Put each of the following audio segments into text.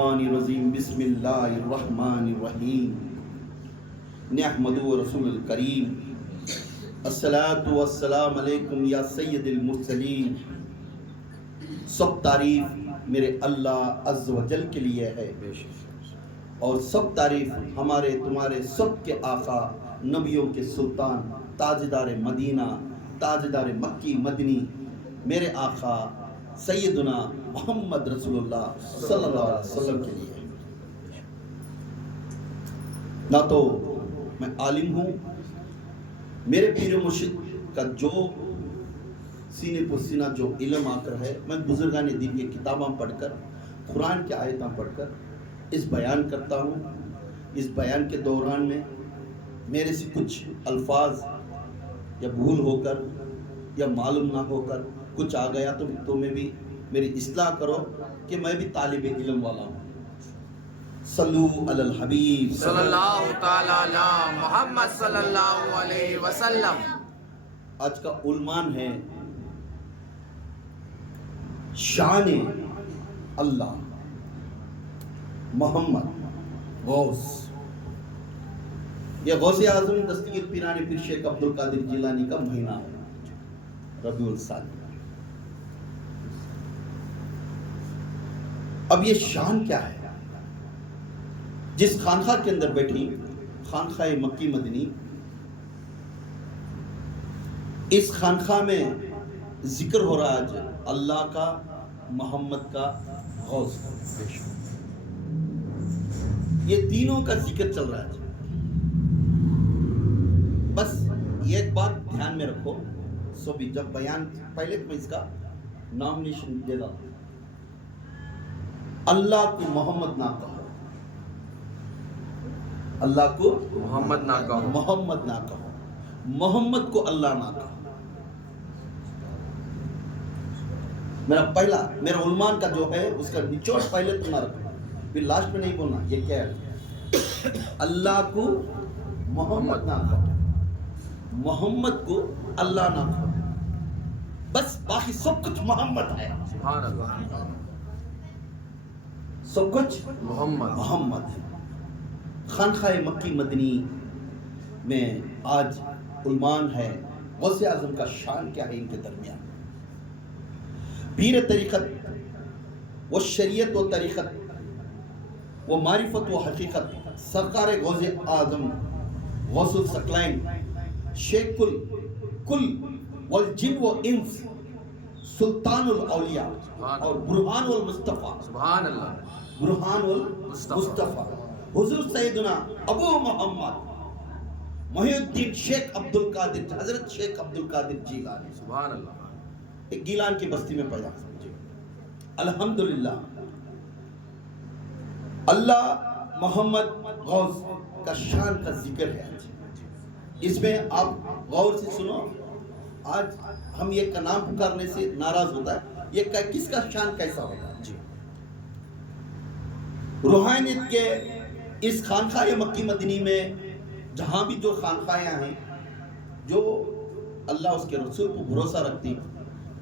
الشیطان الرجیم بسم اللہ الرحمن الرحیم نحمد رسول الکریم الصلاۃ والسلام علیکم یا سید المرسلین۔ سب تعریف میرے اللہ عز و جل کے لیے ہے اور سب تعریف ہمارے تمہارے سب کے آقا نبیوں کے سلطان تاجدار مدینہ تاجدار مکی مدنی میرے آقا سیدنا محمد رسول اللہ صلی اللہ علیہ وسلم کے لیے۔ نہ تو میں عالم ہوں، میرے پیر مرشد کا جو سینے پر سینہ جو علم آ کر ہے، میں بزرگان دین کی کتاباں پڑھ کر قرآن کی آیتاں پڑھ کر اس بیان کرتا ہوں۔ اس بیان کے دوران میں میرے سے کچھ الفاظ یا بھول ہو کر یا معلوم نہ ہو کر کچھ آ گیا تو تمہیں بھی میری اصلاح کرو کہ میں بھی طالب علم والا ہوں۔ صلو علی الحبیب صلی اللہ تعالی علی محمد صلی اللہ علیہ وسلم۔ آج کا عنوان ہے شان اللہ محمد غوث۔ یہ غوث اعظم دستگیر پیران پیر شیخ عبد القادر جیلانی کا مہینہ ہے، ربیع الثانی۔ اب یہ شان کیا ہے؟ جس خانقاہ کے اندر بیٹھی، خانقاہ مکی مدنی، اس خانقاہ میں ذکر ہو رہا ہے اللہ کا، محمد کا، غوث کا۔ یہ تینوں کا ذکر چل رہا ہے۔ بس یہ ایک بات دھیان میں رکھو، سو بھی جب بیان پہلے میں اس کا نامنیشن دے رہا ہوں، اللہ کو محمد نہ کہو، اللہ کو محمد نہ کہو، محمد نہ کہو، محمد کو اللہ نہ کہو۔ میرا عنوان کا جو ہے اس کا نچوڑ پہلے تم نہ رکھو، پھر لاسٹ میں نہیں بولنا یہ کیا ہے۔ اللہ کو محمد نہ کہو، محمد کو اللہ نہ کہو، بس باقی سب کچھ محمد ہے۔ سبحان اللہ، سب کچھ محمد ہے۔ خانقاہ مکی مدنی میں آج عنوان ہے غوث اعظم کا شان کیا ہے ان کے درمیان۔ پیر طریقت و شریعت و طریقت و معرفت و حقیقت سرکار غوث اعظم غوث الثقلین شیخ الکل والجن و انس سلطان الاولیاء اور برہان المصطفیٰ، سبحان اللہ، برہان المصطفیٰ حضور سیدنا ابو محمد محی الدین شیخ عبد القادر، حضرت شیخ عبد القادر جیلانی، سبحان اللہ۔ ایک گیلان کی بستی میں پیدا۔ الحمدللہ اللہ محمد غوث کا شان کا ذکر ہے آج۔ اس میں آپ غور سے سنو، آج ہم یہ کا نام پکارنے سے ناراض ہوتا ہے، یہ کس کا شان کیسا ہوتا ہے جی۔ روحانیت کے اس خانقاہ مکی مدنی میں جہاں بھی جو خانقاہیں ہیں، جو اللہ اس کے رسول کو بھروسہ رکھتی،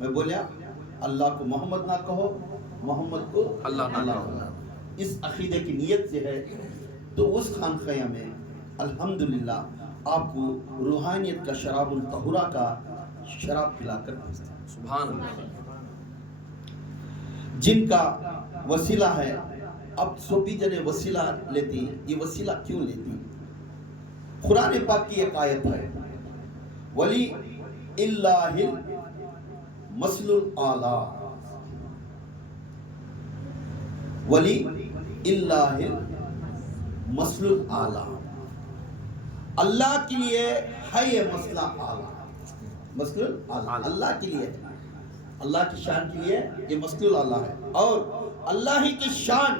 میں بولیا اللہ کو محمد نہ کہو، محمد کو اللہ نہ کہو، اس عقیدے کی نیت سے ہے تو اس خانقاہ میں الحمدللہ آپ کو روحانیت کا شراب الطہورہ کا شراب پلا کر بھیجتے ہیں۔ سبحان اللہ۔ جن کا وسیلہ ہے، اب سبھی جنے وسیلہ لیتی، یہ وسیلہ کیوں لیتی؟ قرآن پاک کی ایک آیت ہے، ولی اللہ المثل الاعلی، ولی اللہ المثل الاعلی، اللہ کے لیے ہے یہ مسئلہ اعلیٰ، مسئلہ اعلیٰ اللہ کے لیے ہے، اللہ کی شان کے لیے یہ مسئلہ اعلیٰ ہے، اور اللہ ہی کی شان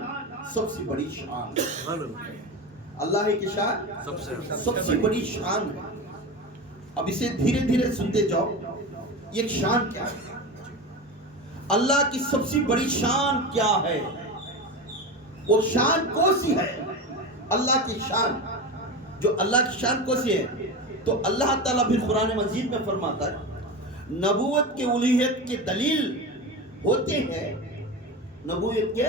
سب سے بڑی شان ہے۔ اللہ ہی کی شان سب سے بڑی شان ہے۔ اب اسے دھیرے دھیرے سنتے جاؤ، یہ شان کیا ہے؟ اللہ کی سب سے بڑی شان کیا ہے؟ وہ شان کون سی ہے؟ اللہ کی شان، جو اللہ کی شان کون سی ہے؟ تو اللہ تعالیٰ بھی قرآن مجید میں فرماتا ہے نبوت کے الوہیت کی دلیل ہوتے ہیں، نبوت کے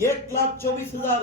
1,24,000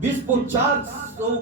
20,400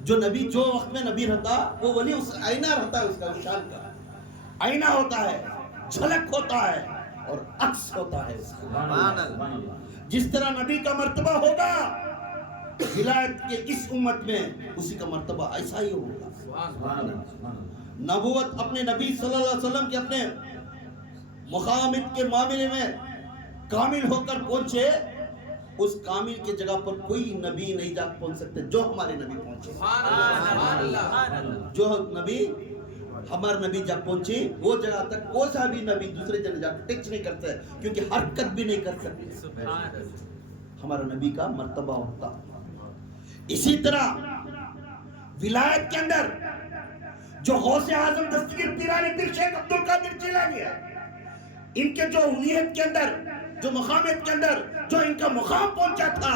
جو نبی جو وقت میں نبی رہتا وہ ولی اس آئینہ رہتا ہے اس کا اس شان کا آئینہ ہوتا ہے جھلک ہوتا ہے اور عکس ہوتا ہے اس کا جس طرح نبی کا مرتبہ ہوگا ولایت کے اس امت میں اسی کا مرتبہ ایسا ہی ہوگا نبوت اپنے نبی صلی اللہ علیہ وسلم کے اپنے مقامات کے معاملے میں کامل ہو کر پہنچے اس کامل کی جگہ پر کوئی نبی نہیں جا پہنچ سکتے جو ہمارے نبی پہنچے جو نبی ہمارے نبی جا پہنچے وہ جگہ تک کوئی سا بھی نبی دوسرے جگہ جا ٹچ نہیں کرتا ہے کیونکہ حرکت بھی نہیں کر سکتے ہمارا نبی کا مرتبہ ہوتا اسی طرح ولایت کے اندر جو غوث اعظم دستگیر پیرانی پیر شیخ عبد القادر جیلانی ہے ان کے جو اولویت کے اندر جو مقامات کے اندر جو ان کا مقام پہنچا تھا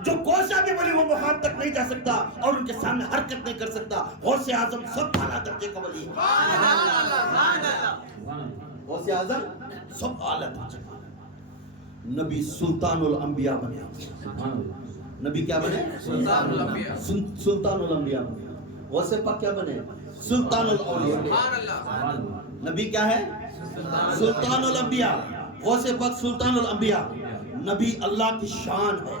جو کوئی سا بھی ولی وہ مقام تک نہیں جا سکتا اور ان کے سامنے حرکت نہیں کر سکتا غوث اعظم سب اعلیٰ درجے کا ولی غوث اعظم سب اعلیٰ درجے کا نبی سلطان الانبیاء بنے نبی کیا بنے سلطان الانبیاء بنے غوث پاک کیا بنے سلطان الاولیاء نبی کیا ہے سلطان الانبیاء غوث پاک سلطان الانبیاء نبی اللہ کی شان ہے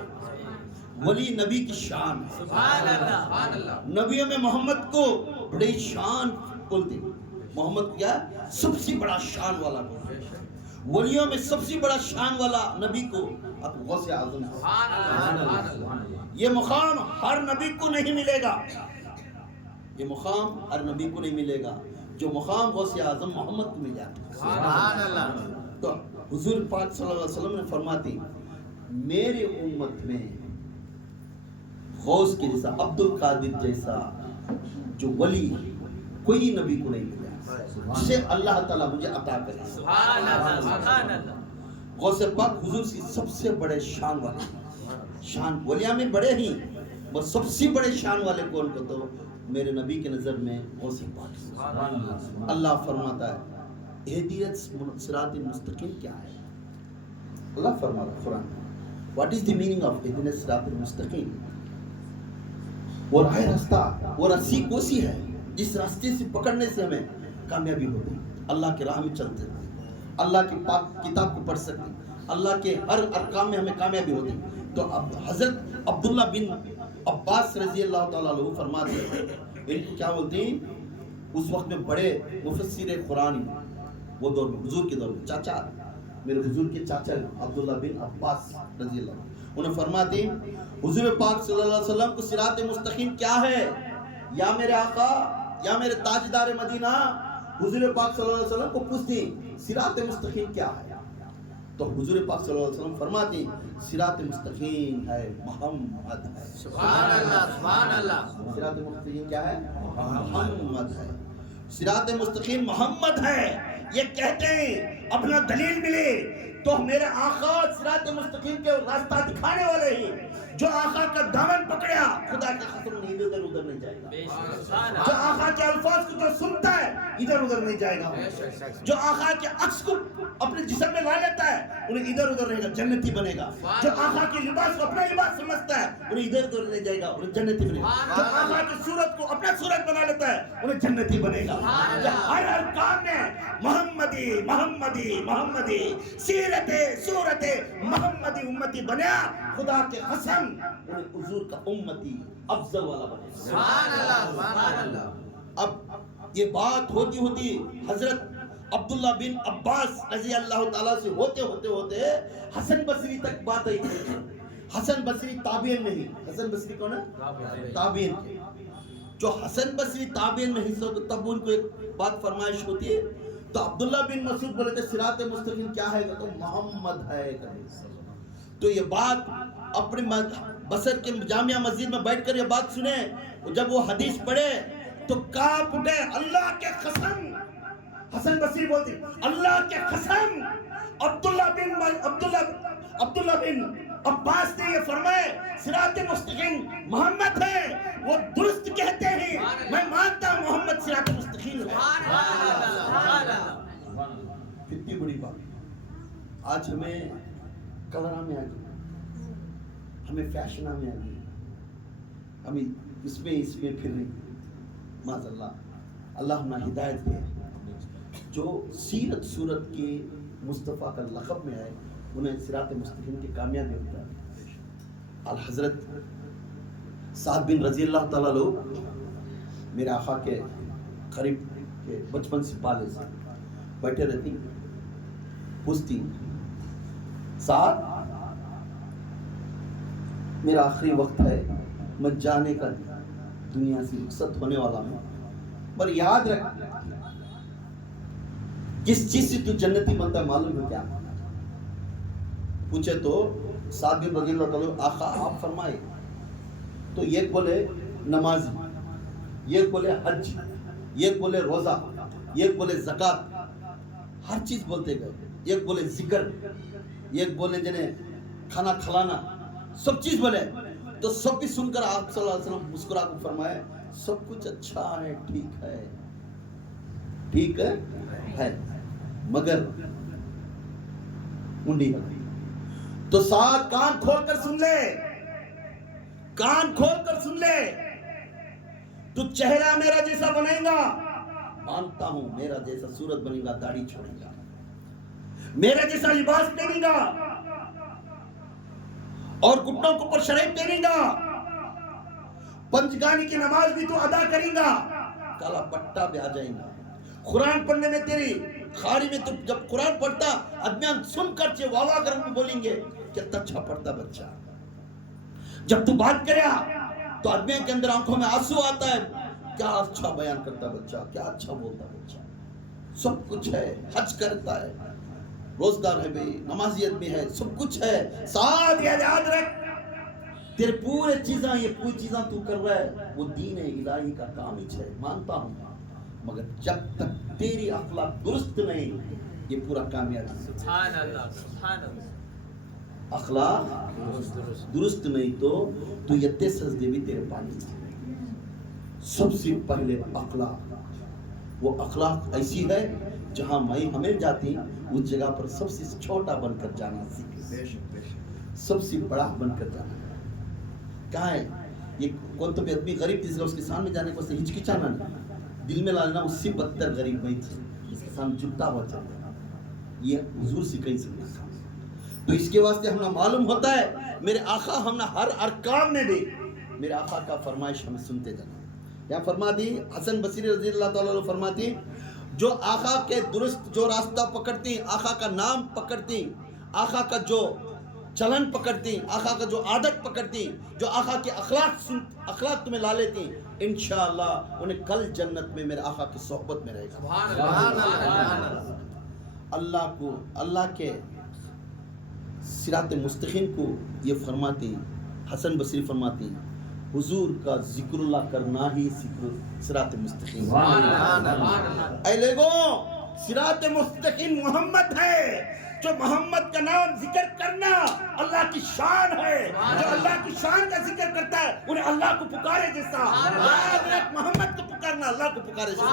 ولی نبی کی شان ہے نبیوں میں محمد کو بڑی شان بولتے محمد کو کیا سب سے بڑا شان والا بولتے ولیوں میں سب سے بڑا شان والا نبی کو غوث اعظم یہ مقام ہر نبی کو نہیں ملے گا یہ مقام ہر نبی کو نہیں ملے گا جو مقام غوث اعظم محمد کو مل جاتا تو حضور پاک صلی اللہ علیہ وسلم نے فرماتی میرے امت میں غوث کے جیسا عبد القادر جیسا جو ولی کوئی نبی کو نہیں ملا جسے اللہ تعالیٰ مجھے عطا کرے غوث پاک حضور کی سب سے بڑے شان والا شان ولیاں میں بڑے ہی وہ سب سے بڑے شان والے کون کو تو میرے نبی کے نظر میں غوث پاک اللہ فرماتا ہے ہدایت صراط مستقیم کیا ہے اللہ فرماتا ہے قرآن what is the meaning of ہدایت صراط مستقیم وہ راہ راستہ وہ رسی کوسی ہے جس راستے سے پکڑنے سے ہمیں کامیابی ہوتی اللہ کے راہ میں چلتے اللہ کی پاک کتاب کو پڑھ سکتے اللہ کے ہر ارکام میں ہمیں کامیابی ہوتی تو اب حضرت عبداللہ بن عباس رضی اللہ تعالیٰ عنہ فرماتے ہیں ان کو کیا بولتے ہیں اس وقت میں بڑے مفسر قرآن وہ دور میں حضور کے دور میں چاچا میرے حضور کے چاچا عبداللہ بن عباس رضی اللہ عنہ انہیں فرماتے ہیں حضور پاک صلی اللہ علیہ وسلم کو صراط مستقیم کیا ہے یا میرے آقا یا میرے تاجدار مدینہ حضور پاک صلی اللہ علیہ وسلم کو پوچھتے ہیں صراط مستقیم کیا ہے تو حضور پاک صلی اللہ علیہ وسلم فرماتے ہیں صراط مستقیم ہے محمد ہے سبحان اللہ سبحان اللہ صراط مستقیم کیا ہے محمد ہے صراط مستقیم محمد ہے یہ کہتے ہیں اپنا دلیل ملے تو میرے آقا صراط مستقیم کے راستہ دکھانے والے ہی جو آقا کا دامن پکڑیا خدا کے قسم نہیں ادھر ادھر نہیں جائے گا جو آقا کے الفاظ کو جو سنتا ہے ادھر ادھر نہیں جائے گا جو آقا کے عکس کو اپنے جسم میں لا لیتا ہے انہیں ادھر ادھر رہے گا جنتی بنے گا جو آقا کے لباس کو اپنا لباس سمجھتا ہے انہیں ادھر ادھر نہیں جائے گا انہیں جنتی بنے گا جو آقا کی صورت کو اپنا صورت بنا لیتا ہے انہیں جنتی بنے گا ہر کام میں محمدی محمدی محمدی سیرت صورت محمدی امتی بنیا خدا کے قسم انہیں حضور کا امتی افضل والا بنے سبحان اللہ سبحان اللہ اب یہ بات ہوتی ہوتی حضرت عبداللہ بن عباس رضی اللہ تعالیٰ سے ہوتے حسن بصری تک بات آئی حسن بصری تابعین نہیں حسن بصری کون ہے تابعین کے جو حسن بصری تابعین میں حصہ تب ان کو ایک بات فرمائش ہوتی ہے تو عبداللہ بن مسعود بولے تھے صراط مستقیم کیا ہے تو محمد ہے تو یہ بات اپنے بصر کے جامعہ مسجد میں بیٹھ کر یہ بات سنیں جب وہ حدیث پڑھے تو کانپ اٹھے اللہ کے قسم حسن بصری بولتے اللہ کے قسم عبداللہ بن عباس نے یہ فرمائے صراط مستقیم محمد ہے وہ درست کہتے ہیں میں مانتا ہوں محمد صراط مستقیم ہے کتنی بڑی بات آج ہمیں کلرہ میں آ گئی ہمیں فیشنہ میں آ گئی ہمیں اس میں پھر نہیں معذاللہ اللہ ہمیں ہدایت دے جو سیرت صورت کے مصطفیٰ کا لقب میں ہے انہیں صراط مستقیم کی کامیابی ہوتا ہے. الحضرت سعد بن رضی اللہ تعالیٰ لوگ میرے آقا کے قریب کے بچپن سے پالے سے بیٹھے رہتی پوچھتی سعد میرا آخری وقت ہے میں جانے کا دنیا سے رخصت ہونے والا ہوں پر یاد رکھ کس چیز سے تو جنتی بنتا ہے معلوم ہے کیا پوچھے تو سعد بن رضی اللہ تعالیٰ آقا آپ فرمائے تو ایک بولے نماز ایک بولے حج ایک بولے روزہ ایک بولے زکات ہر چیز بولتے گئے ایک بولے ذکر ایک بولے جنہیں کھانا کھلانا سب چیز بولے تو سب بھی سن کر آپ صلی اللہ علیہ وسلم مسکرا کو فرمائے سب کچھ اچھا ہے ٹھیک ہے مگر منڈی تو ساتھ کان کھول کر سن لے تو چہرہ میرا جیسا بنے گا مانتا ہوں میرا جیسا صورت بنے گا داڑھی چھوڑے گا میرا جیسا لباس پہنے گا اور گھٹنوں کے اوپر شریف پہنے گا پنجگانی کی نماز بھی تو ادا کرے گا کالا پٹا بھی آ جائے گا قرآن پڑھنے میں تیری خاڑی میں تو جب قرآن پڑھتا آدمیان سن کر چے واوا کر بولیں گے کتنا اچھا پڑھتا بچہ جب تو بات کریا تو آدمیان کے اندر آنکھوں میں آنسو آتا ہے کیا اچھا بیان کرتا بچہ کیا اچھا بولتا بچہ سب کچھ ہے حج کرتا ہے روزگار ہے بھی نمازیت بھی ہے سب کچھ ہے ساتھ یاد رکھ تیرے پورے چیزاں یہ پوری چیزاں تو کر رہا ہے وہ دین الہی کا کام ہی ہے مانتا ہوں مگر جب تک تیری اخلاق درست نہیں یہ پورا کامیابی سبحان اللہ اخلاق درست نہیں تو یتے سجدے بھی تیرے پانی سب سے پہلے اخلاق وہ اخلاق ایسی ہے جہاں میں ہمیں جاتی اس جگہ پر سب سے چھوٹا بن کر جانا سیکھ سب سے بڑا بن کر جانا کہاں ہے یہ کون تو بھی آدمی غریب تیسرا اس کے سامنے جانے کو ہچکچانا نہیں دل میں لانا اس سے بدتر غریب میں تھے اس کے سامنے جھکتا ہوا چلتا یہ حضور سے کہیں سکتا تو اس کے واسطے ہمیں معلوم ہوتا ہے میرے آقا ہم نے ہر ارکان میں بھی میرے آقا کا فرمائش ہمیں سنتے جانا یہاں فرما دی حسن بصری رضی اللہ تعالیٰ عنہ فرماتی جو آقا کے درست جو راستہ پکڑتی آقا کا نام پکڑتی آقا کا جو چلن پکڑتی آقا کا جو عادت پکڑتی جو آقا کے اخلاق تمہیں لا لیتی انشاءاللہ انہیں کل جنت میں میرے آقا کی صحبت میں رہے گا اللہ کے صراط مستقیم کو یہ فرماتی حسن بصری فرماتی حضور کا ذکر اللہ کرنا ہی صراط مستقیم اے لوگوں صراط مستقیم محمد ہے جو محمد کا نام ذکر کرنا اللہ کی شان ہے جو اللہ کی شان کا ذکر کرتا ہے انہیں اللہ کو پکارے جیسا محمد کو پکارنا اللہ کو پکارے جیسا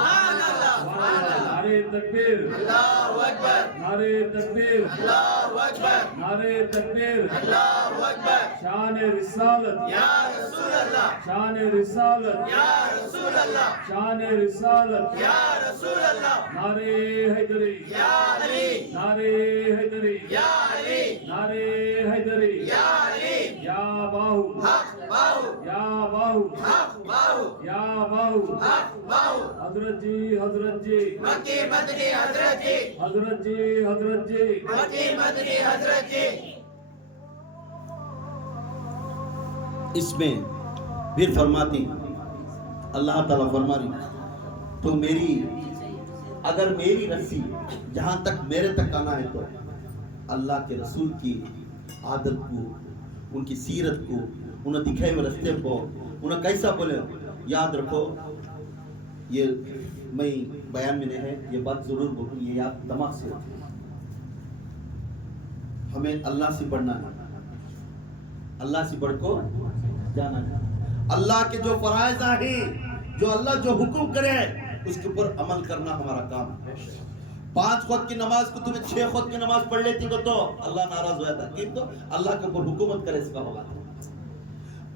نعرہ تکبیر اللہ اکبر نعرہ تکبیر اللہ اکبر نعرہ تکبیر اللہ اکبر شان رسالت یا رسول اللہ شان رسالت یا رسول اللہ شان رسالت یا رسول اللہ نعرہ حیدری یا علی نعرہ حیدری یا علی نعرہ حیدری یا علی یا باہو حق باہو یا باہو حق باہو یا باہو حق باہو حضرت جی مکی مدنی حضرت جی حضرت جی مکی مدنی حضرت جی اس میں پھر فرماتی اللہ تعالیٰ فرما رہی تو اگر میری رسی جہاں تک میرے تک آنا ہے تو اللہ کے رسول کی عادت کو ان کی سیرت کو انہیں دکھائے ہوئے رستے کو انہیں کیسا بولے یاد رکھو یہ میں بیان میں نہیں ہے یہ بات ضرور بولوں یہ یاد دماغ سے ہوتی ہے ہمیں اللہ سے بڑھنا ہے اللہ سے بڑھ کو جانا ہے اللہ کے جو فرائض ہیں جو اللہ جو حکم کرے اس کے اوپر عمل کرنا ہمارا کام ہے 5 وقت کی نماز کو تمہیں 6 وقت کی نماز پڑھ لیتی تو اللہ ناراض ہو جاتا ہے کیوں تو اللہ کے اوپر حکومت کرے اس کا ہوگا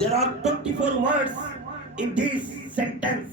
there are 24 words in this sentence,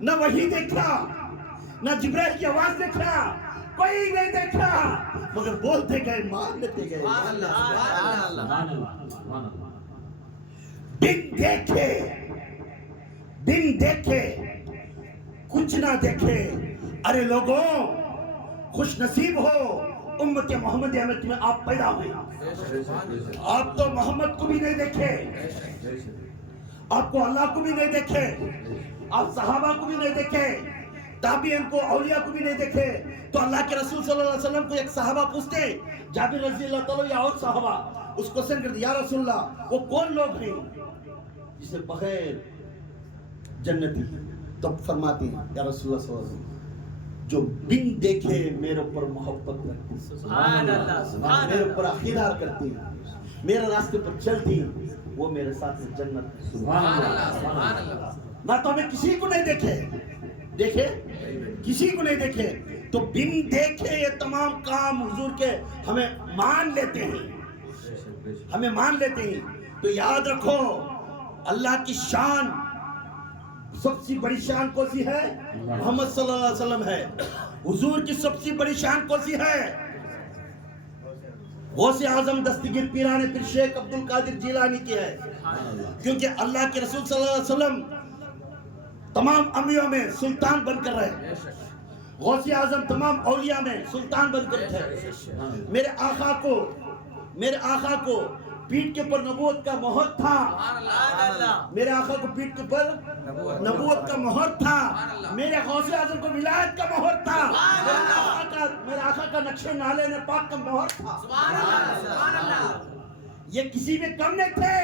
نہ وحی دیکھا، نہ جبرائیل کی آواز دیکھا، کوئی نہیں دیکھا، مگر بولتے گئے، مان لیتے گئے۔ بن دیکھے کچھ نہ دیکھے۔ ارے لوگوں خوش نصیب ہو، امت محمد میں تمہیں آپ پیدا ہوئے۔ آپ تو محمد کو بھی نہیں دیکھے، آپ کو اللہ کو بھی نہیں دیکھے، آپ صحابہ کو بھی نہیں دیکھے، تابعین کو، اولیاء کو بھی نہیں دیکھے۔ تو اللہ کے رسول صلی اللہ علیہ وسلم کو ایک صحابہ پوچھتے، جابر رضی اللہ تعالیٰ یا اور صحابہ، اس کو سن کرتے، یا رسول اللہ وہ کون لوگ ہیں جسے بغیر جنتی؟ تب فرماتے ہیں یا رسول اللہ صلی اللہ علیہ وسلم جو بن دیکھے میرے اوپر محبت کرتی، سبحان اللہ، میرے اوپر عقیدہ کرتی، میرے راستے پر چلتی، وہ میرے ساتھ جنت۔ سبحان اللہ، سبحان اللہ۔ نہ تو ہمیں کسی کو نہیں دیکھے کسی کو نہیں دیکھے، تو بن دیکھے یہ تمام کام حضور کے ہمیں مان لیتے ہیں۔ تو یاد رکھو اللہ کی شان، سب سے بڑی شان کون سی ہے؟ محمد صلی اللہ علیہ وسلم ہے۔ حضور کی سب سے بڑی شان کون سی ہے؟ غوث اعظم دستگیر پیران پیر شیخ عبد القادر جیلانی کی ہے، کیونکہ اللہ کے رسول صلی اللہ علیہ وسلم تمام انبیاء میں سلطان بن کر رہے، غوث اعظم تمام اولیاء میں سلطان بن کر تھے۔ میرے آقا کو پیٹھ کے پر نبوت کا مہر تھا، میرے آقا کو پیٹھ کے پر نبوت کا مہر تھا، میرے غوث اعظم کو ولایت کا مہر تھا، میرے آقا کا نقش نالے نے پاک کا مہر تھا۔ یہ کسی میں کم نہیں تھے،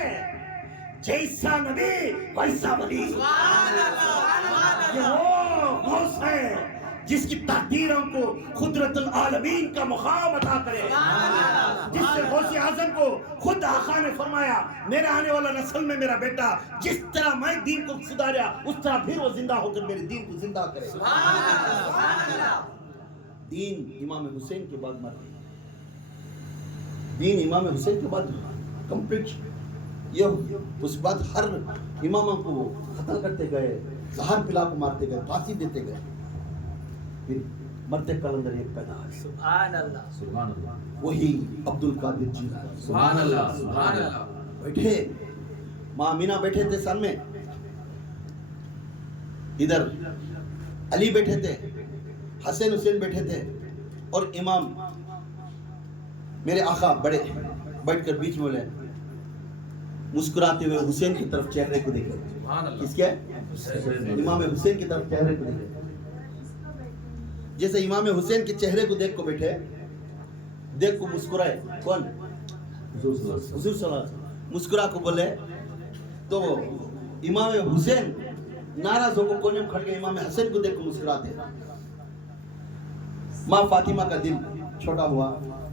جیسا نبی ویسا ولی۔ یہ وہ غوث ہے جس کی تقدیروں کو قدرت العالمین کا مقام عطا کرے، جس سے غوث اعظم کو خود آقا نے فرمایا میرے آنے والا نسل میں میرا بیٹا جس طرح میں دین کو سدھاریا اس طرح پھر وہ زندہ ہو کر میرے دین کو زندہ کرے۔ دین امام حسین کے بعد مرے، دین امام حسین کے بعد کمپلیٹ یہ، اس بعد ہر اماموں کو قتل کرتے گئے، زہر پلا کو مارتے گئے، پھانسی دیتے گئے، پھر مرتے کلندر ایک پیدا ہے، سبحان اللہ، سبحان اللہ، وہی عبد القادر جیلانی۔ سبحان اللہ، سبحان اللہ۔ بیٹھے ماں امینہ بیٹھے تھے سن میں، ادھر علی بیٹھے تھے، حسین حسین بیٹھے تھے، اور امام میرے آقا بڑے بیٹھ کر بیچ میں بولے، مسکراتے ہوئے حسین کی طرف چہرے کو دیکھے، کس کے؟ امام حسین کی طرف چہرے کو دیکھے۔ جیسے امام حسین کے چہرے کو دیکھ کو بیٹھے، دیکھ کو مسکرائے، کون؟ حضور صلی اللہ علیہ وسلم مسکرا کو بولے، تو امام حسین ناراض ہو کو کونے میں کھڑ کے امام حسین کو دیکھ کو مسکراتے۔ ماں فاطمہ کا دل چھوٹا ہوا،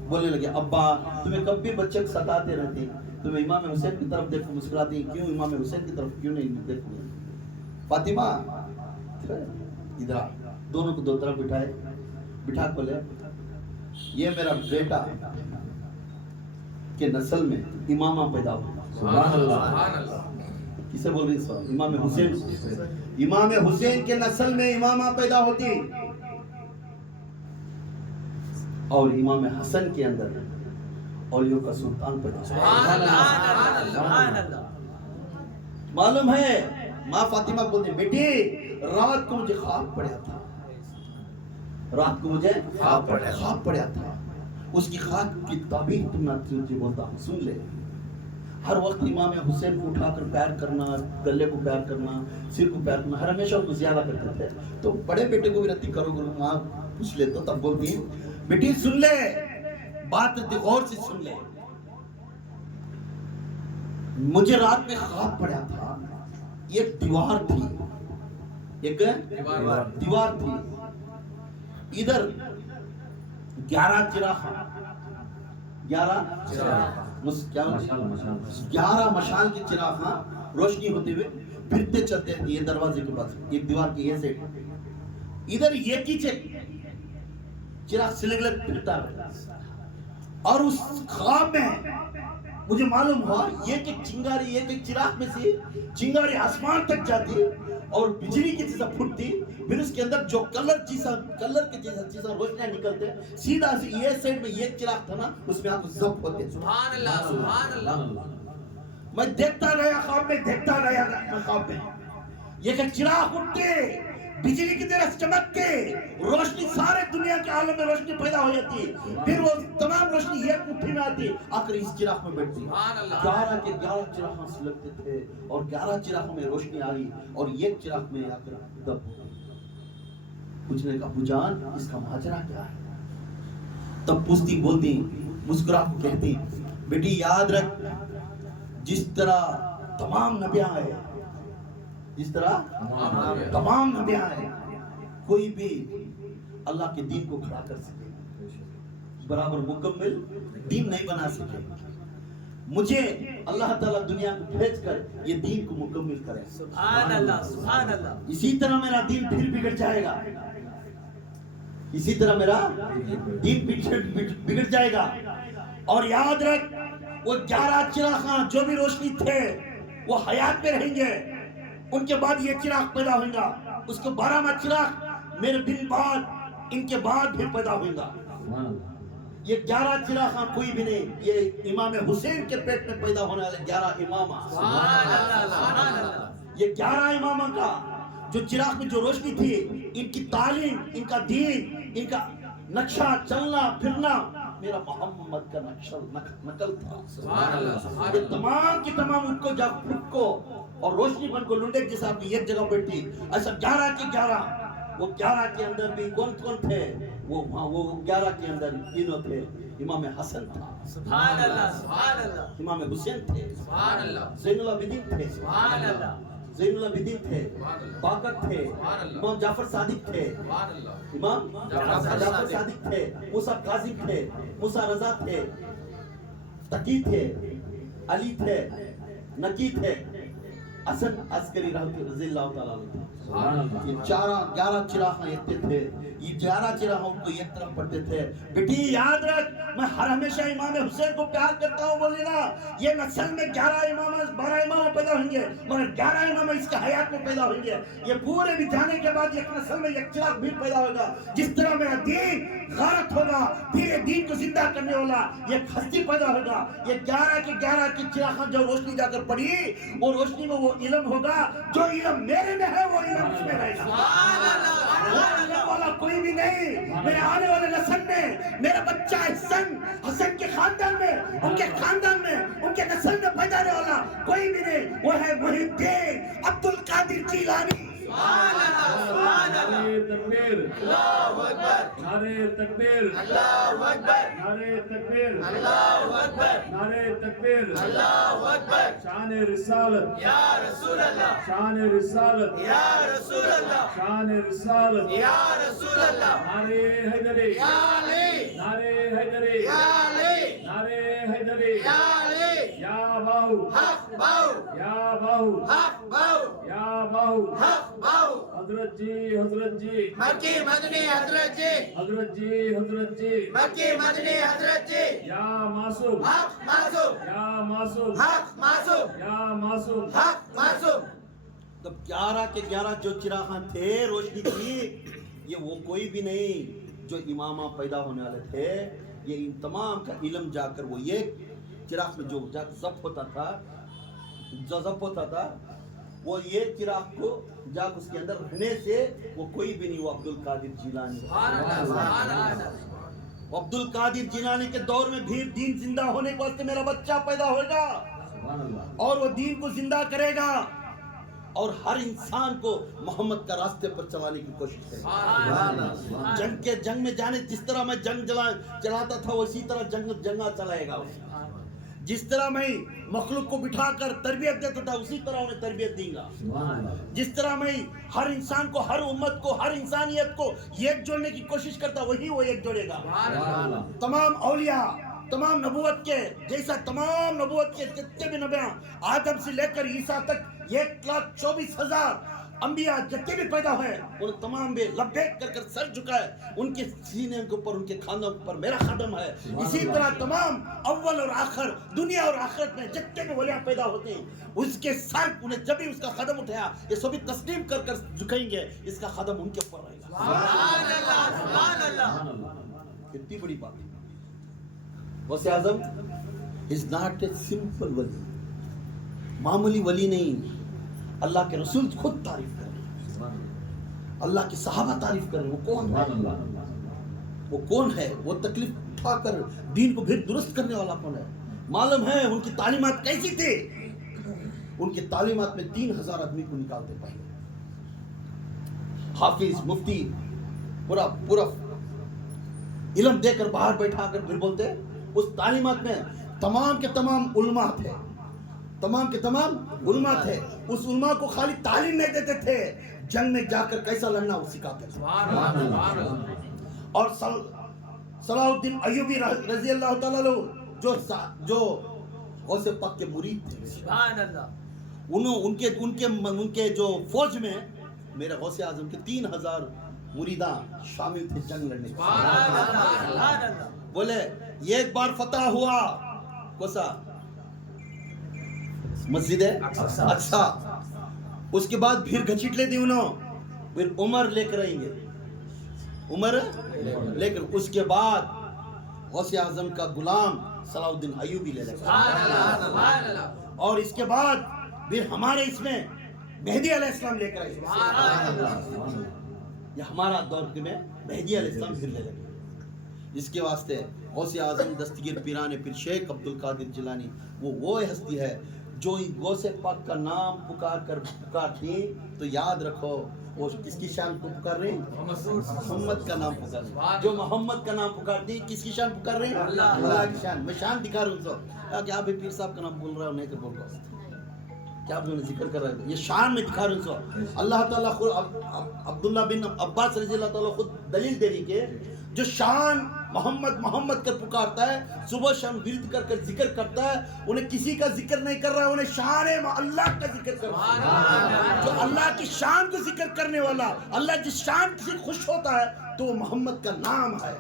بولنے لگے ابا تمہیں کب بھی بچے کو ستاتے رہتے، تمہیں امام حسین کی طرف دیکھ کو مسکراتی، کیوں امام حسین کی طرف کیوں نہیں دیکھو؟ فاطمہ ادھر دونوں کو دو طرف بٹھائے، بٹھا کو لے، یہ میرا بیٹا کے نسل میں امامہ پیدا ہوا۔ سبحان اللہ، کسے بول رہی ہے؟ امام حسین، امام حسین کے نسل میں امامہ پیدا ہوتی، اور امام حسن کے اندر اولیوں کا سلطان پیدا ہوتا۔ سبحان اللہ، سبحان اللہ۔ معلوم ہے ماں فاطمہ بولتی بیٹی رات کو مجھے خواب پڑا تھا، رات کو مجھے خواب پڑا تھا، اس کی خواب کی تعبیر تم نہ تجھے بولتا ہوں سن لے۔ ہر وقت امام حسین کو اٹھا کر پیار کرنا، گلے کو پیار کرنا، سر کو پیار کرنا، ہر ہمیشہ ان کو زیادہ کرتے تھے۔ تو بڑے بیٹے کو بھی رتی کرو گے، ماں پوچھ لے تو تب بولتی بیٹی سن لے، بات غور سے سن لے، مجھے رات میں خواب پڑا تھا، ایک دیوار تھی، ایک دیوار تھی، ادھر 11 چراغ، 11 مشال کی چراغ روشنی ہوتے ہوئے پھرتے چلتے ہیں یہ دروازے کے پاس، ایک دیوار کی یہ سیٹ، ادھر ایک ہی چراغ سلگ لگ پھرتا ہے، اور اس خواب میں مجھے معلوم ہوا یہ کہ چنگاری، یہ کہ چراغ میں سے چنگاری آسمان تک جاتی اور بجلی کی چیزیں پھٹتی، پھر اس کے اندر جو کلر کے چیزیں روشنیاں نکلتے، سیدھا سے یہ سائڈ میں یہ چراغ تھا نا، اس میں آپ کو ضبط ہوتے. سبحان اللہ سبحان اللہ. میں دیکھتا گیا خواب میں یہ کہ چراغ اٹھتے، بجلی کی طرح چمکتے، روشنی سارے دنیا کے عالم میں روشنی پیدا ہو جاتی، پھر وہ تمام روشنی ایک مٹھی میں آتی، آخر اس چراغ میں بیٹھتی. 11 کے 11 چراغ سے لگتے تھے اور 11 چراغوں میں روشنی آئی اور ایک چراغ میں آ کر دب ہو گئی. پوچھنے کا ابو جان اس کا ماجرا کیا ہے؟ تب پوچھتی، بولتی، مسکرا کو کہتی، بیٹی یاد رکھ، جس طرح تمام نبیاں آئے، جس طرح تمام نبیاں آئے، کوئی بھی اللہ کے دین کو کھڑا کر سکے، برابر مکمل دین نہیں بنا سکے. مجھے اللہ تعالیٰ دنیا کو بھیج کر یہ دین کو مکمل کرے. سبحان اللہ سبحان اللہ. اسی طرح میرا دین پھر بگڑ جائے گا، اسی طرح میرا دین بگڑ جائے گا. اور یاد رکھ، وہ 11 چراغاں جو بھی روشنی تھے وہ حیات میں رہیں گے، ان کے بعد یہ چراغ پیدا ہوگا، اس کو 12واں چراغ میرے دن بعد، ان کے بعد پھر پیدا ہوگا. یہ 11 چراغاں کوئی بھی نہیں، یہ امام حسین کے پیٹ میں پیدا ہونے والے 11 امام. سبحان اللہ سبحان اللہ. یہ 11 اماموں کا جو چراغ میں جو روشنی تھی، ان کی تعلیم، ان کا دین، ان کا نقشہ چلنا پھرنا میرا محمد کا نقل تھا. سبحان اللہ سبحان یہ اللہ. تمام کی تمام ان کو جب خود کو اور روشنی بن کو لنڈے کے ساتھ ایک جگہ بیٹھی. ایسا 11 کے 11، وہ 11 کے اندر بھی کون کون تھے؟ وہ 11 کے اندر تینوں تھے. امام حسن تھا، سبحان اللہ سبحان اللہ. امام حسین تھے، سبحان اللہ زین العابدین تھے، سبحان اللہ. زین العابدین تھے، باقر تھے، امام جعفر صادق تھے، سبحان اللہ. امام جعفر صادق تھے، موسیٰ کاظم تھے، موسیٰ رضا تھے، تقی تھے، علی تھے، نقی تھے، حسن عسکری رضی اللہ تعالیٰ عنہ. یہ 11 چراغ ایک تھے، یہ 11 چراغوں کو ایک طرف پڑھتے تھے. بیٹی یاد رکھ، میں ہر ہمیشہ امام حسین کو پیار کرتا ہوں، بولی نا یہ نسل میں 11 امام 12 امام پیدا ہوں گے، مگر 11 امام اس کے حیات میں پیدا ہوں گے. یہ پورے بھی جانے کے بعد ایک نسل میں ایک چراغ بھی پیدا ہوگا. جس طرح میرا دین غارت ہوگا، پھر یہ دین کو زندہ کرنے والا ایک ہستی پیدا ہوگا. یہ 11 کے 11 کی چراغ جو روشنی جا کر پڑی، وہ روشنی میں وہ علم ہوگا جو علم میرے میں ہے، وہ علم اس میں رہے گا. وہ علم والا کوئی بھی نہیں. میرے آنے والے نسل میں میرا بچہ حسن کے خاندان میں، ان کے خاندان میں، ان کے نسل میں پیدا ہونے والا کوئی بھی نہیں. وہ ہے محی الدین عبد القادر جیلانی. نعرے تکبیر، اللہ اکبر، نعرے تکبیر، اللہ اکبر، نعرے تکبیر، اللہ اکبر، نعرے تکبیر. اللہ اکبر. شان رسالت، یا رسول اللہ، شان رسالت، یا رسول اللہ، شان رسالت. یا رسول اللہ. نعرے حیدری، یا علی، نعرے حیدری، یا علی، نعرے حیدری. یا علی. یا باہو، حق باؤ، یا باہو، حق باؤ، یا باہو. حق باؤ. حضرت جی، حضرت جی، مکی مدنی حضرت جی، حضرت جی، حضرت جی. مکی مدنی حضرت جی. یا معصوم، حق معصوم، یا معصوم، حق معصوم، یا معصوم. حق معصوم. تو 11 کے 11 جو چراغاں تھے روشنی کی، یہ وہ کوئی بھی نہیں جو امامہ پیدا ہونے والے تھے. یہ ان تمام کا علم جا کر وہ ایک چراغ میں جو ضبط ہوتا تھا، وہ ایک چراغ کو جا کے اس کے اندر رہنے سے وہ کوئی بھی نہیں. وہ عبد القادر جیلانی. سبحان اللہ سبحان اللہ. عبد القادر جیلانی کے دور میں بھی دین زندہ ہونے کے واسطے میرا بچہ پیدا ہوگا اور وہ دین کو زندہ کرے گا اور ہر انسان کو محمد کا راستے پر چلانے کی کوشش کرے گا. جنگ میں جانے، جس طرح میں جنگ چلاتا تھا اسی طرح جنگا چلائے گا. جس طرح میں مخلوق کو بٹھا کر تربیت دیتا تھا اسی طرح انہیں تربیت دیں گا. جس طرح میں ہر انسان کو، ہر امت کو، ہر انسانیت کو ایک جوڑنے کی کوشش کرتا وہی وہ ایک جوڑے گا. تمام اولیاء، تمام نبوت کے جیسا تمام نبوت کے جتنے بھی نبیاں آدم سے لے کر عیسیٰ تک 1,24,000 انبیاء جتنے بھی پیدا ہوئے ان تمام میں لبیک کر کر سر جھکائے، ان کے سینے کے اوپر، ان کے کھانوں کے اوپر میرا خادم ہے. اسی طرح تمام اول اور آخر دنیا اور آخرت میں جتنے بھی ولیاں پیدا ہوتے ہیں اس کے سر انہیں جب بھی اس کا قدم اٹھایا یہ سبھی تسلیم کر کر جھکائیں گے، اس کا قدم ان کے اوپر رہے گا. سبحان اللہ. کتنی بڑی بات ہے. غوث اعظم از ناٹ اے سمپل ولی، معمولی ولی نہیں. اللہ کے رسول خود تعریف کر رہے ہیں، اللہ کے صحابہ تعریف کر رہے ہیں. وہ کون ہے؟ وہ کون ہے؟ وہ تکلیف اٹھا کر دین کو پھر درست کرنے والا کون ہے؟ معلوم ہے ان کی تعلیمات کیسی تھی؟ ان کی تعلیمات میں 3000 آدمی کو نکالتے پہلے، حافظ مفتی پورا علم دے کر باہر بیٹھا کر پھر بولتے. اس تعلیمات میں تمام کے تمام علماء تھے، تمام کے تمام علماء تھے. اس علماء کو خالی تعلیم نہیں دیتے تھے، جنگ میں جا کر کیسا لڑنا وہ سکھاتے تھے. اور صلاح الدین ایوبی رضی اللہ تعالیٰ عنہ جو غوث پاک کے مرید تھے، سبحان اللہ. ان کے جو فوج میں میرے غوث اعظم کے 3000 مریداں شامل تھے جنگ لڑنے کے. بولے ایک بار فتح ہوا کوسا مسجد ہے اچھا، اس کے بعد پھر گھچیٹ لے دی انہوں، پھر عمر لے کر آئیں گے، عمر لے کر اس کے بعد غوث اعظم کا غلام صلاح الدین ایوبی لے لے گا، اور اس کے بعد پھر ہمارے اس میں مہدی علیہ السلام لے کر آئے. یہ ہمارا دور میں مہدی علیہ السلام پھر لے لے. جس کے واسطے غوث اعظم دستگیر پیران پیر شیخ عبد القادر جیلانی وہ ہستی ہے جو غوث پاک کا نام پکارتی تو یاد رکھو وہ کس کی شان کو پکار رہے ہیں؟ محمد کا نام پکار رہے ہیں. جو محمد کا نام پکارتی کس کی شان پکار رہے ہیں؟ اللہ کی شان. میں شان دکھا رہا ہوں سو کیا آپ پیر صاحب کا نام بول رہا ہوں نہیں تو بول رہا ہوں کیا آپ نے ذکر کر رہا ہے، یہ شان میں دکھا رہا ہوں سو. اللہ تعالیٰ خود عبداللہ بن عباس رضی اللہ تعالیٰ خود دلیل دے رہی کہ جو شان محمد کر پکارتا ہے، صبح شام ورد کر کر ذکر کرتا ہے، انہیں کسی کا ذکر نہیں کر رہا ہے، انہیں شان اللہ کا ذکر کر رہا ہے. جو اللہ کی شان کو ذکر کرنے والا، اللہ جس شان سے خوش ہوتا ہے تو وہ محمد کا نام ہے.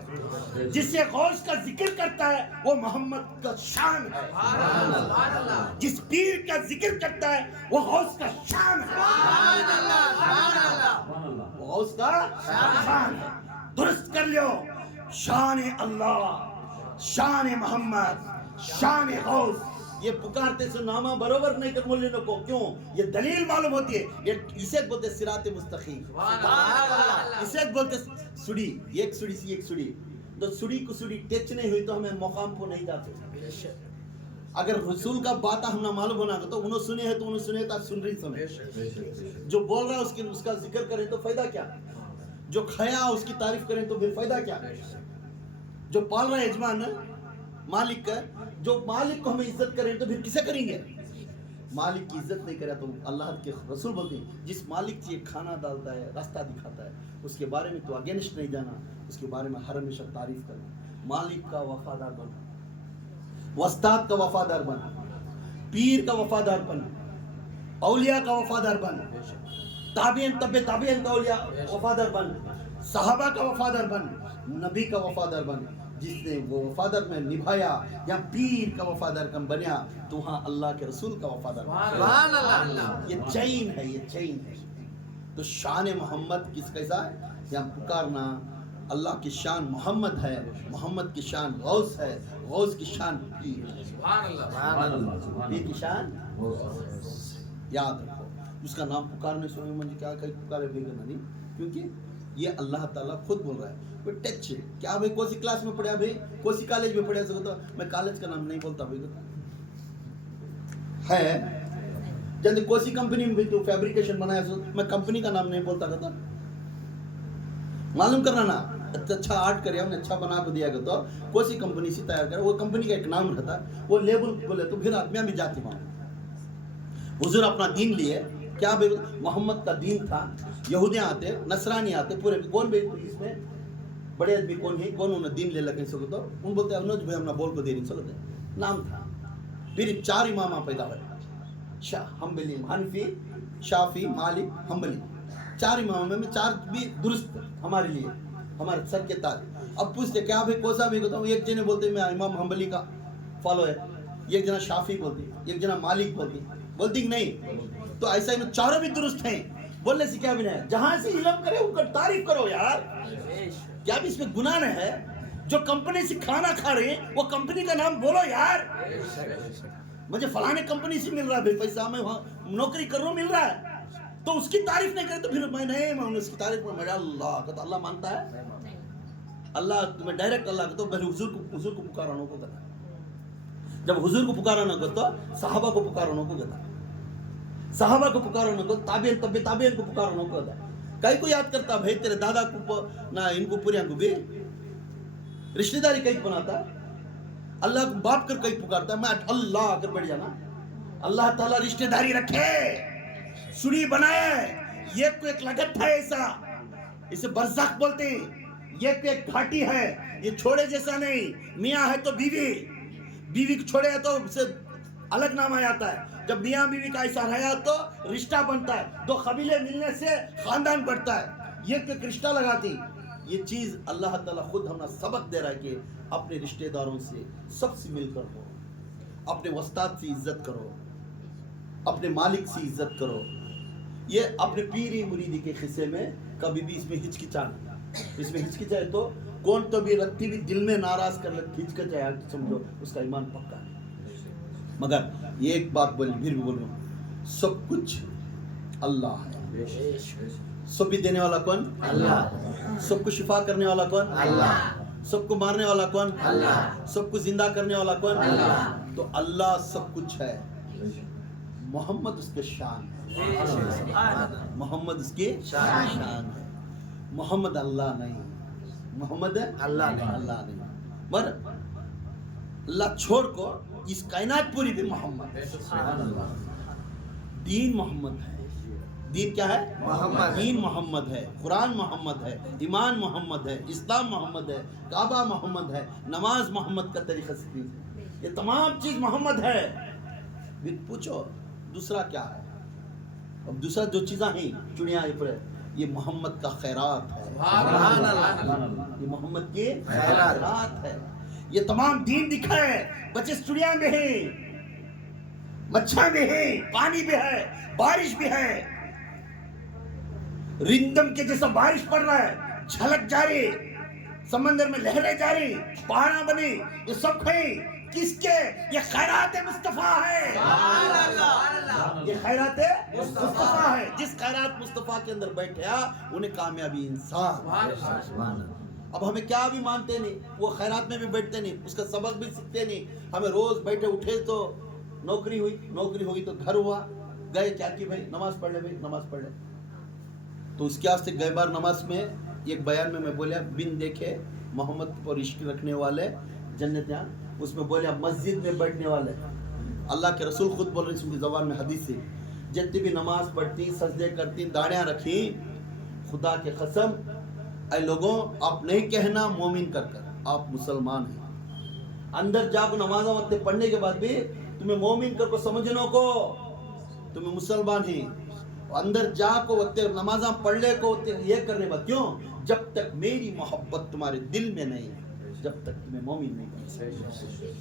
جس سے غوث کا ذکر کرتا ہے وہ محمد کا شان ہے. جس پیر کا ذکر کرتا ہے وہ غوث کا شان ہے. وہ غوث کا شان ہے. درست کر لو، شان اللہ، شان محمد، شان غوث. یہ پکارتے سے نامہ برابر نہیں کر مولین کو. کیوں؟ یہ دلیل معلوم ہوتی ہے. یہ اسے بولتے صراط مستقیم، اسے بولتے سڑی. ایک سڑی سی ایک سڑی، تو سڑی کو سڑی ٹچ نہیں ہوئی تو ہمیں مقام کو نہیں جاتے. اگر رسول کا بات ہم نہ معلوم ہونا تو انہوں سنے ہے تو انہوں سنے تو سن رہی سمجھ. جو بول رہا ہے اس کا ذکر کریں تو فائدہ کیا؟ جو کھایا اس کی تعریف کریں تو پھر فائدہ کیا؟ جو پال رہا ہے یجمان مالک کا، جو مالک کو ہمیں عزت کریں تو پھر کسے کریں گے؟ مالک کی عزت نہیں کرے تو اللہ کے رسول بولتے ہیں جس مالک سے کھانا ڈالتا ہے، راستہ دکھاتا ہے، اس کے بارے میں تو اگینسٹ نہیں جانا، اس کے بارے میں ہر ہمیشہ تعریف کرنا. مالک کا وفادار بنا، استاد کا وفادار بنا، پیر کا وفادار بنا، اولیاء کا وفادار بنا، تابعین کا اولیاء وفادار بن، صحابہ کا وفادار بن، نبی کا وفادار بن. جس نے وہ وفادار میں نبھایا یا پیر کا وفادار کم بنیا تو وہاں اللہ کے رسول کا وفادار بن. یہ چین ہے، یہ چین ہے. تو شان محمد کس کیسا ہے؟ یہاں پکارنا اللہ کی شان محمد ہے، محمد کی شان غوث ہے، غوث کی شان پیر ہے، پیر کی شان یاد رکھو. اس کا نام پکارنے سے مجھے کیا پکارے بے گنا نہیں، کیونکہ یہ اللہ تعالیٰ خود بول رہا ہے. ٹچ کیا بھائی کوسی کلاس میں پڑھا بھائی، کوسی کالج میں پڑھا سکتا. میں کالج کا نام نہیں بولتا بھائی ہے. جب کوسی کمپنی میں بھی تو فیبریکیشن بنایا سکتا، میں کمپنی کا نام نہیں بولتا کرتا. معلوم کرنا نا، اچھا آرٹ کریا انہیں اچھا بنا کو دیا گیا تو کوسی کمپنی سے تیار کرا. وہ کمپنی کا ایک نام رہتا، وہ لیبل بولے تو پھر آدمیاں بھی جاتی وہاں. حضور اپنا دین لیے کیا بھائی، محمد کا دین تھا. یہودیاں آتے، نصرانی آتے، پورے کون بھی اس میں بڑے آدمی کون ہیں، کون انہیں دین لے لگے سکو تو ان بولتے ہیں انوج بھائی ہم نہ بول کو دے نہیں سکتے. نام تھا. پھر 4 امامہ پیدا ہوئے، حنفی، شافی مالک حنبلی 4 اماموں میں 4 بھی درست ہمارے لیے ہمارے سر کے تاج. اب پوچھتے کیا بھائی کوسا بھی کہتا ہوں, ایک جنے بولتے میں امام حنبلی کا فالو ہے, ایک جنا شافی بولتی, ایک جنا مالک بولتی کہ نہیں. تو ایسا ہی چاروں بھی درست ہیں, بولنے سے کیا بھی نہیں ہے. جہاں سے علم کرے ان کا تعریف کرو یار, کیا بھی اس میں گناہ نہیں ہے. جو کمپنی سے کھانا کھا رہے ہیں وہ کمپنی کا نام بولو یار. مجھے فلانے کمپنی سے مل رہا ہے بھائی پیسہ, میں وہاں نوکری کر رہا ہوں مل رہا ہے, تو اس کی تعریف نہیں کرے تو پھر میں نہیں, میں اس کی تعریف میں اللہ کہتا اللہ مانتا ہے. اللہ میں ڈائریکٹ اللہ کہتا ہوں پہلے حضور کو پکارانا کو کہتا. جب حضور کو پکارانا کو تو صحابہ کو پکارانا کو کہتا, صحابہ کو پکارانا کو تابعین کو پکارانا کو کہتا. کئی کو یاد کرتا بھائی تیرے دادا کو نہ ان کو پوریا کو بھی رشتہ داری کئی بناتا, اللہ کو باپ کر کئی پکارتا. میں اللہ کر بیٹھ جانا. اللہ تعالیٰ رشتہ داری رکھے, سڑی بنائے. یہ کو ایک لگت ہے ایسا, اسے برزخ بولتے ہیں. یہ کو ایک گھاٹی ہے, یہ چھوڑے جیسا نہیں. میاں ہے تو بیوی کو چھوڑے ہے تو اسے الگ نام آ جاتا ہے. جب میاں بیوی کا ایسا رہا تو رشتہ بنتا ہے, 2 قبیلے ملنے سے خاندان بڑھتا ہے. یہ ایک رشتہ لگاتی. یہ چیز اللہ تعالیٰ خود ہمیں سبق دے رہا ہے کہ اپنے رشتہ داروں سے سب سے مل کر ہو, اپنے استاد سے عزت کرو, اپنے مالک سے عزت کرو. یہ اپنے پیری مریدی کے قصے میں کبھی بھی اس میں ہچکچانا. اس میں ہچکچائے تو کون تو بھی رتی بھی دل میں ناراض کر لے, ہچکچایا سمجھو اس کا ایمان پکا ہے. مگر یہ ایک بات پھر بھی بولوں, سب کچھ اللہ ہے. سب بھی دینے والا کون؟ اللہ. سب کو شفا کرنے والا کون؟ اللہ. سب کو مارنے والا کون؟ اللہ. سب کو زندہ کرنے والا کون؟ اللہ. تو اللہ سب کچھ ہے, محمد اس کے شان ہے. محمد اس کی شان ہے. محمد اللہ نہیں, محمد اللہ نہیں. مگر اللہ چھوڑ کو اس کائنات پوری بھی محمد ہے. دین محمد ہے. دین کیا ہے؟ محمد. دین محمد ہے, قرآن محمد ہے, ایمان محمد ہے, اسلام محمد ہے, کعبہ محمد ہے, نماز محمد کا طریقہ سے, یہ تمام چیز محمد ہے. پھر پوچھو دوسرا کیا ہے؟ اب دوسرا جو چیزاں ہیں چڑیاں یہ محمد کا خیرات ہے. یہ محمد کی خیرات ہے. یہ تمام دین دکھا ہے. بچے چڑیاں میں ہیں, مچھر بھی ہے, پانی بھی ہے, بارش بھی ہے. رندم کے جیسا بارش پڑ رہا ہے, جھلک جاری, سمندر میں لہریں جاری, پہاڑاں بنی, یہ سب کھائیں کس کے؟ یہ خیرات مصطفیٰ ہے. یہ خیرات مصطفیٰ ہے. جس خیرات مصطفیٰ کے اندر بیٹھا انہیں کامیابی انسان. اب ہمیں کیا بھی مانتے نہیں, وہ خیرات میں بھی بیٹھتے نہیں, اس کا سبق بھی سیکھتے نہیں. ہمیں روز بیٹھے اٹھے تو نوکری ہوئی تو گھر ہوا, گئے کیا کی بھائی نماز پڑھ لے, بھائی نماز پڑھ لے. تو اس کے واسطے گئے بار نماز میں ایک بیان میں بولیا بن دیکھے محمد پر عشق رکھنے والے جنت یہاں, اس میں بولیا مسجد میں بیٹھنے والے. اللہ کے رسول خود بول رہے ہیں اس کی زبان میں حدیث سے, جتنی بھی نماز پڑھتی, سجدے کرتی, داڑیاں رکھی, خدا کے قسم اے لوگوں آپ نہیں کہنا مومن کر آپ مسلمان ہیں. اندر جا کو نماز پڑھنے کے بعد بھی تمہیں مومن کر کو سمجھنو کو تمہیں مسلمان ہیں. اندر جا کو نمازاں پڑھ لے کو یہ کرنے بعد کیوں؟ جب تک میری محبت تمہارے دل میں نہیں, جب تک تمہیں مومن نہیں بن سکتے.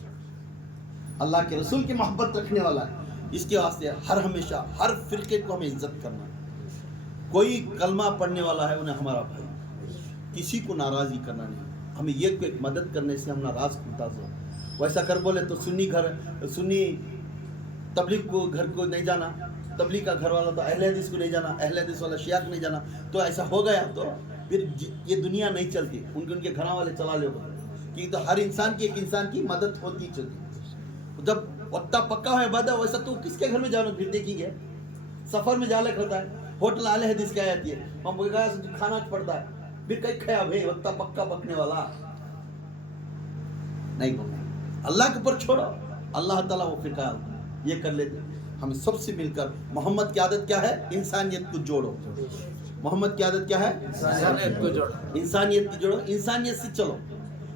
اللہ کے رسول کی محبت رکھنے والا ہے. اس کے واسطے ہر ہمیشہ ہر فرقے کو ہمیں عزت کرنا. کوئی کلمہ پڑھنے والا ہے انہیں ہمارا بھائی, کسی کو ناراضی کرنا نہیں. ہمیں یہ ایک مدد کرنے سے ہم ناراض ہوتا ہے. ویسا کر بولے تو سنی تبلیغ کو گھر کو نہیں جانا, تبلیغ کا گھر والا تو اہل حدیث کو نہیں جانا, اہل حدیث والا شیعہ کو نہیں جانا. تو ایسا ہو گیا تو پھر یہ دنیا نہیں چلتی. ان کے گھر والے چلا لے ہوگا, کیونکہ تو ہر انسان کی ایک انسان کی مدد ہوتی چلتی. جب وقتا پکا ہے بدا ویسا تو کس کے گھر میں جانا پھر دیکھیں گے. سفر میں جالک ہوتا ہے, ہوٹل اہل حدیث کیا جاتی ہے, ہم کھانا پڑتا ہے, پھر کئی کھیا بھائی وقتا پکا پکنے والا نہیں بولنا. اللہ کے اوپر چھوڑو, اللہ تعالیٰ وہ فرقہ یہ کر لیتے. ہمیں سب سے مل کر محمد کی عادت کیا ہے؟ انسانیت کو جوڑو. محمد کی عادت کیا ہے؟ انسانیت کو جوڑو. انسانیت کی جوڑو, انسانیت سے چلو.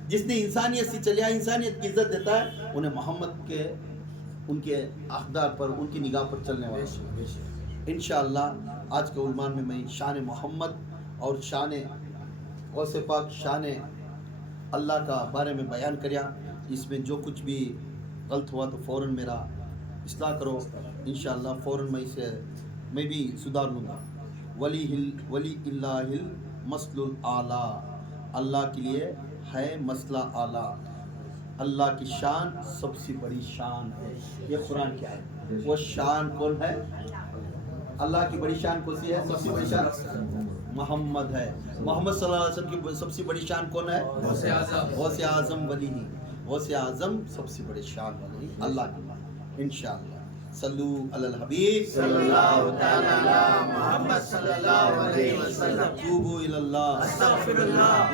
جس نے انسانیت سے چلیا, انسانیت کی عزت دیتا ہے, انہیں محمد کے ان کے اقدار پر ان کی نگاہ پر چلنے والا. انشاءاللہ آج کے عنوان میں شان محمد اور شان غوث پاک شان اللہ کا بارے میں بیان کریا. اس میں جو کچھ بھی غلط ہوا تو فوراً میرا اصلاح کرو. انشاءاللہ فوراً میں بھی سدھار لوں گا. ولی اللہ المثل الاعلیٰ، اللہ کے لیے ہے مسئلہ اعلیٰ. اللہ کی شان سب سے بڑی شان ہے. یہ قرآن کیا ہے؟ وہ شان کون ہے؟ اللہ کی بڑی شان کون سی ہے؟ سب سے بڑی شان محمد ہے. محمد صلی اللہ علیہ وسلم کی سب سے بڑی شان کون ہے؟ غوث اعظم ولی ہی. غوث اعظم سب سے بڑے شان والی اللہ کی. انشاءاللہ صلو علی الحبیب صلی اللہ تعالی علی محمد صلی اللہ علیہ وسلم. توبوا الی اللہ استغفر اللہ